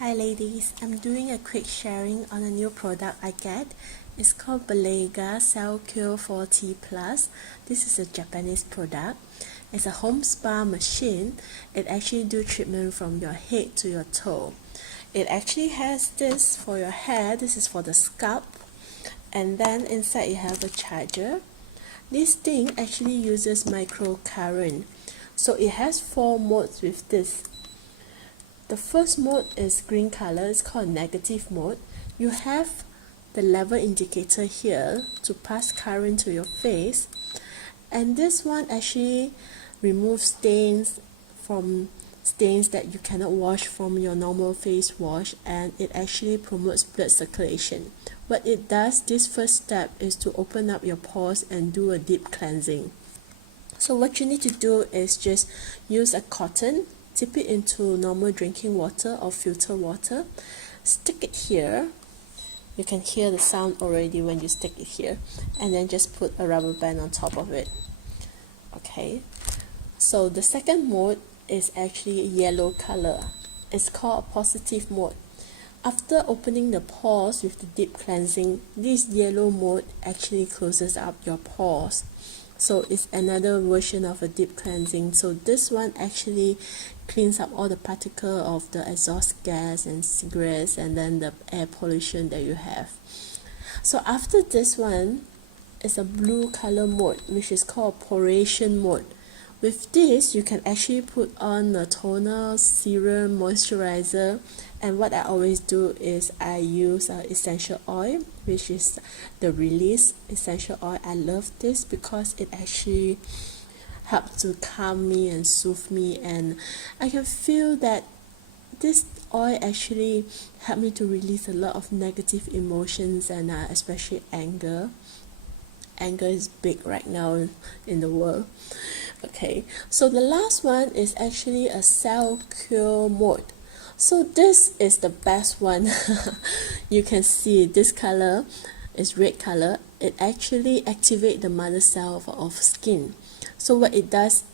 Hi ladies, I'm doing a quick sharing on a new product I get. It's called Belega Cell Cure 40 Plus. This is a Japanese product. It's a Homespa machine. It actually do treatment from your head to your toe. It actually has this for your hair. This is for the scalp. And then inside you have a charger. This thing actually uses microcurrent. So it has 4 modes with this. The first mode is green color, it's called negative mode. You have the level indicator here to pass current to your face, and this one actually removes stains that you cannot wash from your normal face wash, and it actually promotes blood circulation. What it does, this first step is to open up your pores and do a deep cleansing. So what you need to do is just use a cotton, dip it into normal drinking water or filter water, stick it here. You can hear the sound already when you stick it here, and then just put a rubber band on top of it. Okay, so the second mode is actually yellow color. It's called a positive mode. After opening the pores with the deep cleansing, this yellow mode actually closes up your pores. So it's another version of a deep cleansing. So this one actually cleans up all the particle of the exhaust gas and cigarettes and then the air pollution that you have. So after this one is a blue color mode, which is called poration mode. With this, you can actually put on a toner, serum, moisturizer, and what I always do is I use essential oil, which is the Release essential oil. I love this because it actually helps to calm me and soothe me, and I can feel that this oil actually helped me to release a lot of negative emotions, and especially anger. Anger is big right now in the world. Okay, so the last one is actually a cell cure mode. So this is the best one. You can see this color is red color. It actually activates the mother cell of skin. So what it does,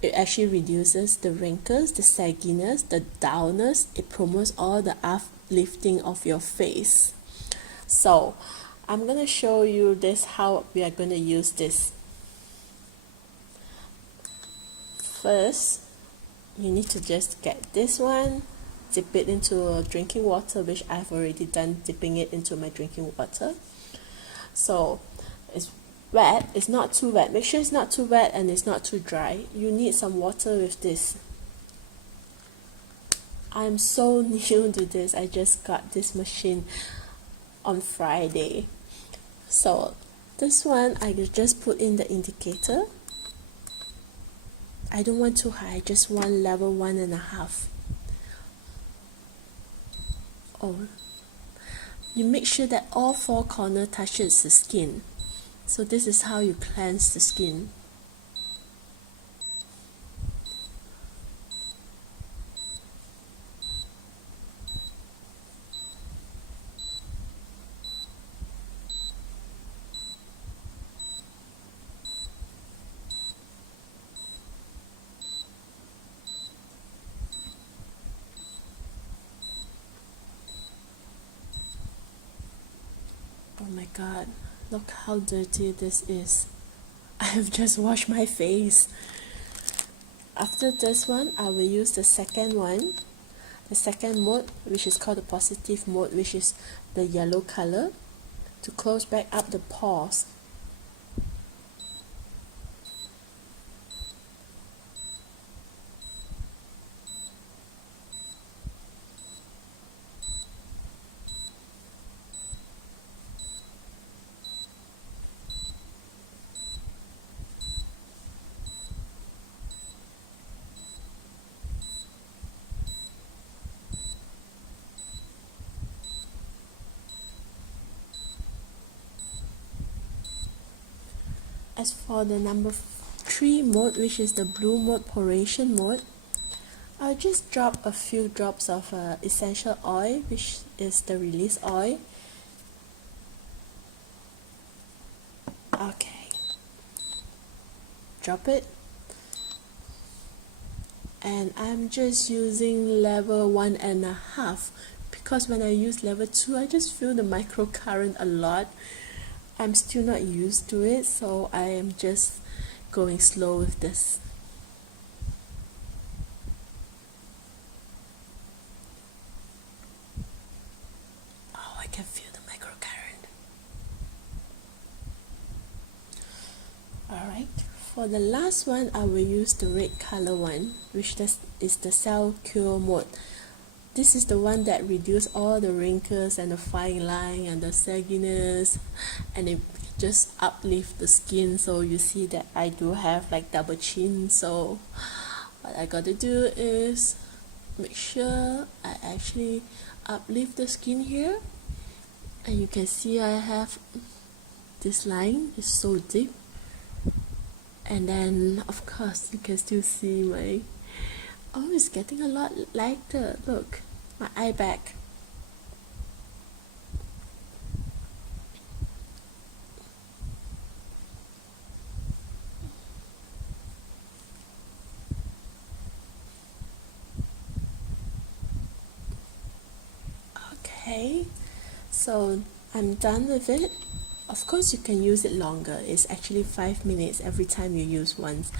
it actually reduces the wrinkles, the sagginess, the dullness. It promotes all the uplifting of your face. So I'm going to show you this, how we are going to use this. First, you need to just get this one, dip it into drinking water, which I've already done dipping it into my drinking water. So it's wet, it's not too wet. Make sure it's not too wet and it's not too dry. You need some water with this. I'm so new to this. I just got this machine on Friday. So this one, I just put in the indicator. I don't want too high, just one level 1.5. Oh, you make sure that all 4 corners touches the skin. So this is how you cleanse the skin. Oh my god, look how dirty this is. I have just washed my face. After this one, I will use the second one, the second mode, which is called the positive mode, which is the yellow color, to close back up the pores. As for the number 3 mode, which is the blue mode, poration mode, I'll just drop a few drops of essential oil, which is the Release oil. Okay, drop it, and I'm just using level 1.5 because when I use level 2 I just feel the microcurrent a lot. I'm still not used to it, so I am just going slow with this. Oh, I can feel the microcurrent. Alright, for the last one I will use the red color one, which is the cell cure mode. This is the one that reduces all the wrinkles and the fine line and the sagginess, and it just uplift the skin. So you see that I do have like double chin, so what I gotta do is make sure I actually uplift the skin here, and you can see I have this line is so deep, and then of course you can still see my it's getting a lot lighter. Look, my eye bag. Okay, so I'm done with it. Of course you can use it longer. It's actually 5 minutes every time you use once.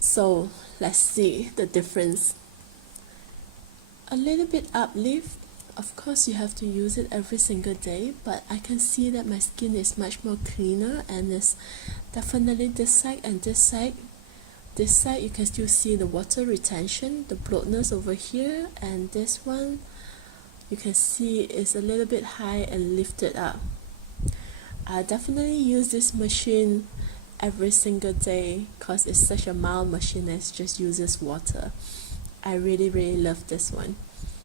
So let's see the difference. A little bit uplift. Of course you have to use it every single day, but I can see that my skin is much more cleaner, and it's definitely this side and this side. This side you can still see the water retention, the bloatness over here, and this one you can see it's a little bit high and lifted up. I definitely use this machine every single day because it's such a mild machine that just uses water. I really love this one.